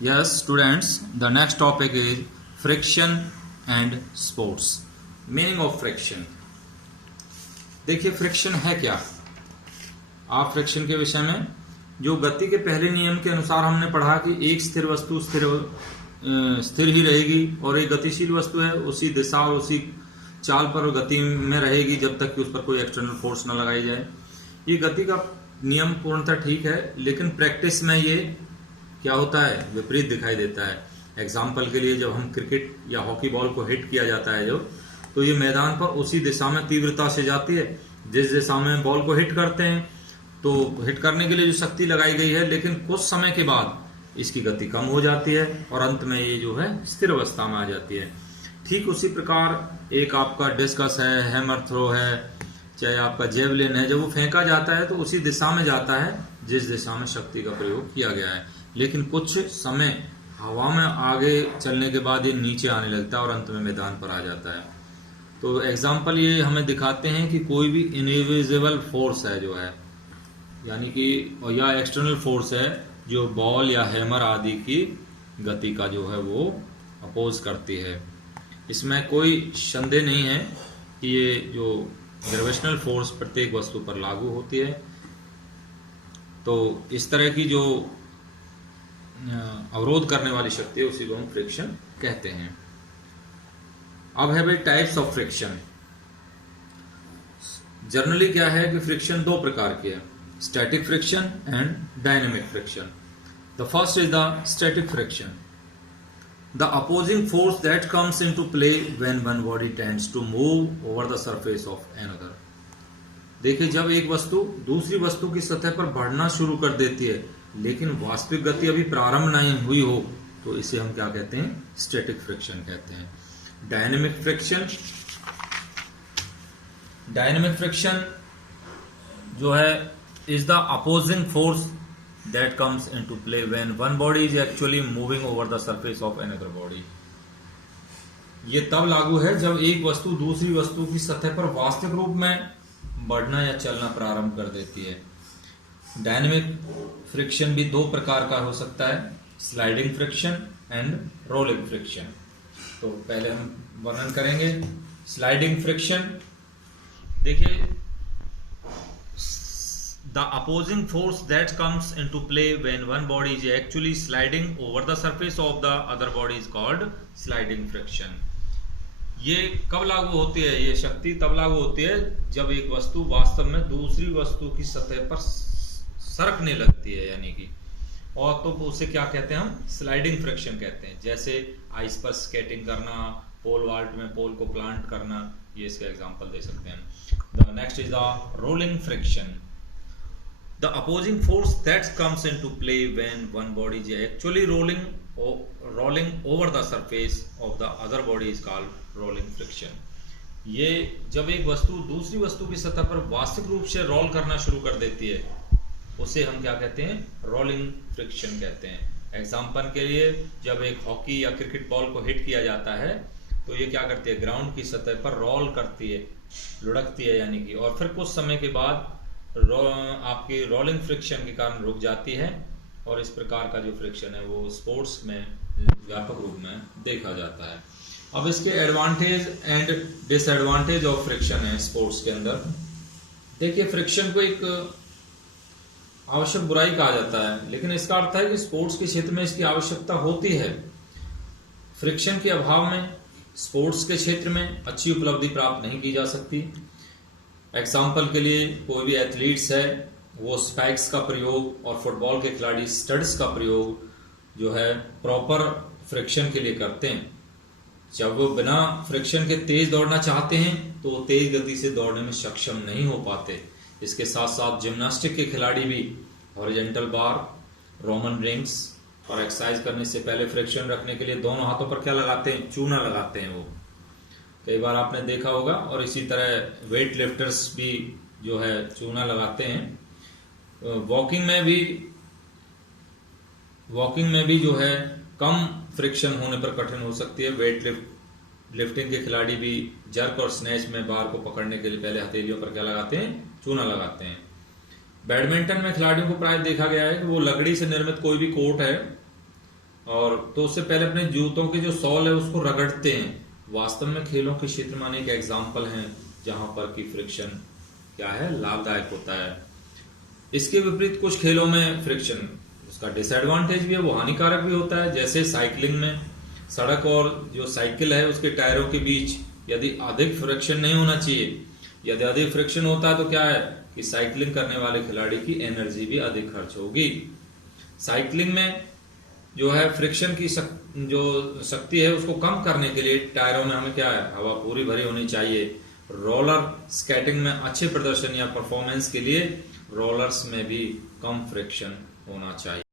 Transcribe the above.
Yes, students, the next topic is friction and sports. Meaning of friction. देखिए friction है क्या। आप friction के विषय में जो गति के पहले नियम के अनुसार हमने पढ़ा कि एक स्थिर वस्तु स्थिर ही रहेगी और एक गतिशील वस्तु है उसी दिशा और उसी चाल पर गति में रहेगी जब तक कि उस पर कोई एक्सटर्नल फोर्स न लगाई जाए। ये गति का नियम पूर्णतः ठीक है, लेकिन प्रैक्टिस में ये क्या होता है, विपरीत दिखाई देता है। एग्जाम्पल के लिए जब हम क्रिकेट या हॉकी बॉल को हिट किया जाता है तो ये मैदान पर उसी दिशा में तीव्रता से जाती है जिस दिशा में बॉल को हिट करते हैं। तो हिट करने के लिए जो शक्ति लगाई गई है, लेकिन कुछ समय के बाद इसकी गति कम हो जाती है और अंत में ये जो है स्थिर अवस्था में आ जाती है। ठीक उसी प्रकार एक आपका डिस्कस है, हैमर थ्रो है, चाहे आपका जेवलिन है, जब वो फेंका जाता है तो उसी दिशा में जाता है जिस दिशा में शक्ति का प्रयोग किया गया है, लेकिन कुछ समय हवा में आगे चलने के बाद ये नीचे आने लगता है और अंत में मैदान पर आ जाता है। तो एग्जाम्पल ये हमें दिखाते हैं कि कोई भी इनविजिबल फोर्स है जो है, यानी कि या एक्सटर्नल फोर्स है जो बॉल या हैमर आदि की गति का जो है वो अपोज करती है। इसमें कोई संदेह नहीं है कि ये जो ग्रेविटेशनल फोर्स प्रत्येक वस्तु पर लागू होती है। तो इस तरह की जो अवरोध करने वाली शक्ति है उसी को हम फ्रिक्शन कहते हैं। अब है भाई टाइप्स ऑफ फ्रिक्शन। जनरली क्या है कि फ्रिक्शन दो प्रकार के हैं, static friction and dynamic friction. The first is the static friction, the opposing force that comes into play when one body tends to move over the surface of another। देखिए, जब एक वस्तु दूसरी वस्तु की सतह पर बढ़ना शुरू कर देती है लेकिन वास्तविक गति अभी प्रारंभ नहीं हुई हो, तो इसे हम क्या कहते हैं, स्टैटिक फ्रिक्शन कहते हैं। डायनेमिक फ्रिक्शन, डायनेमिक फ्रिक्शन जो है is the opposing force that comes into play when one body is actually moving over the surface of another body। ये तब लागू है जब एक वस्तु दूसरी वस्तु की सतह पर वास्तविक रूप में बढ़ना या चलना प्रारंभ कर देती है। डायनेमिक फ्रिक्शन भी दो प्रकार का हो सकता है, sliding friction and rolling friction. तो पहले हम वर्णन करेंगे स्लाइडिंग फ्रिक्शन। देखिए, the opposing force that comes into play when one body is actually sliding over the surface of the other body is called sliding friction। ये कब लागू होती है, ये शक्ति तब लागू होती है जब एक वस्तु वास्तव में दूसरी वस्तु की सतह पर सरकने लगती है, यानी कि, और तो उसे क्या कहते हैं, हम स्लाइडिंग फ्रिक्शन कहते हैं। जैसे आइस पर स्केटिंग करना, पोल वाल्ट में पोल को प्लांट करना, ये इसका एग्जांपल दे सकते हैं। The next is the rolling friction. The opposing force that comes into play when one body is actually rolling over the surface of the other body is called rolling friction। ये जब एक वस्तु दूसरी वस्तु की सतह पर वास्तविक रूप से रोल करना शुरू कर देती है उसे हम क्या कहते हैं, रोलिंग फ्रिक्शन कहते हैं। एग्जाम्पल के लिए जब एक हॉकी या क्रिकेट बॉल को हिट किया जाता है तो ये क्या करती है, ग्राउंड की सतह पर रोल करती है, लुढ़कती है यानी कि, और फिर कुछ समय के बाद आपकी रोलिंग फ्रिक्शन के कारण रुक जाती है। और इस प्रकार का जो फ्रिक्शन है वो स्पोर्ट्स में व्यापक रूप में देखा जाता है। अब इसके advantage and disadvantage of friction है स्पोर्ट्स के अंदर। देखिए, फ्रिक्शन को एक आवश्यक बुराई कहा जाता है, लेकिन इसका अर्थ है कि स्पोर्ट्स के क्षेत्र में इसकी आवश्यकता होती है। फ्रिक्शन के अभाव में स्पोर्ट्स के क्षेत्र में अच्छी उपलब्धि प्राप्त नहीं की जा सकती। एग्जाम्पल के लिए कोई भी एथलीट्स है वो स्पैक्स का प्रयोग और फुटबॉल के खिलाड़ी स्टड्स का प्रयोग जो है प्रॉपर फ्रिक्शन के लिए करते हैं। जब वो बिना फ्रिक्शन के तेज दौड़ना चाहते हैं तो वो तेज गति से दौड़ने में सक्षम नहीं हो पाते। इसके साथ साथ जिम्नास्टिक के खिलाड़ी भी हॉरिजॉन्टल बार, रोमन रिंग्स और एक्सरसाइज करने से पहले फ्रिक्शन रखने के लिए दोनों हाथों पर क्या लगाते हैं, चूना लगाते हैं। वो कई बार आपने देखा होगा। और इसी तरह वेट लिफ्टर्स भी जो है चूना लगाते हैं। वॉकिंग में भी जो है कम फ्रिक्शन होने पर कठिन हो सकती है। वेट लिफ्टिंग के खिलाड़ी भी जर्क और स्नैच में बार को पकड़ने के लिए पहले हथेलियों पर क्या लगाते हैं, चूना लगाते हैं। बैडमिंटन में खिलाड़ियों को प्राय देखा गया है कि वो लकड़ी से निर्मित कोई भी कोर्ट है और तो उससे पहले अपने जूतों के जो सोल है उसको रगड़ते हैं। वास्तव में खेलों के क्षेत्र में अनेक एग्जाम्पल हैं जहां पर की फ्रिक्शन क्या है, लाभदायक होता है। इसके विपरीत कुछ खेलों में फ्रिक्शन उसका डिसएडवांटेज भी है, वो हानिकारक भी होता है। जैसे साइकिलिंग में सड़क और जो साइकिल है उसके टायरों के बीच यदि अधिक फ्रिक्शन नहीं होना चाहिए, यदि अधिक फ्रिक्शन होता है तो क्या है कि साइकिलिंग करने वाले खिलाड़ी की एनर्जी भी अधिक खर्च होगी। साइकिलिंग में जो है फ्रिक्शन की जो शक्ति है उसको कम करने के लिए टायरों में हमें क्या है, हवा पूरी भरी होनी चाहिए। रोलर स्केटिंग में अच्छे प्रदर्शन या परफॉर्मेंस के लिए रोलर्स में भी कम फ्रिक्शन होना चाहिए।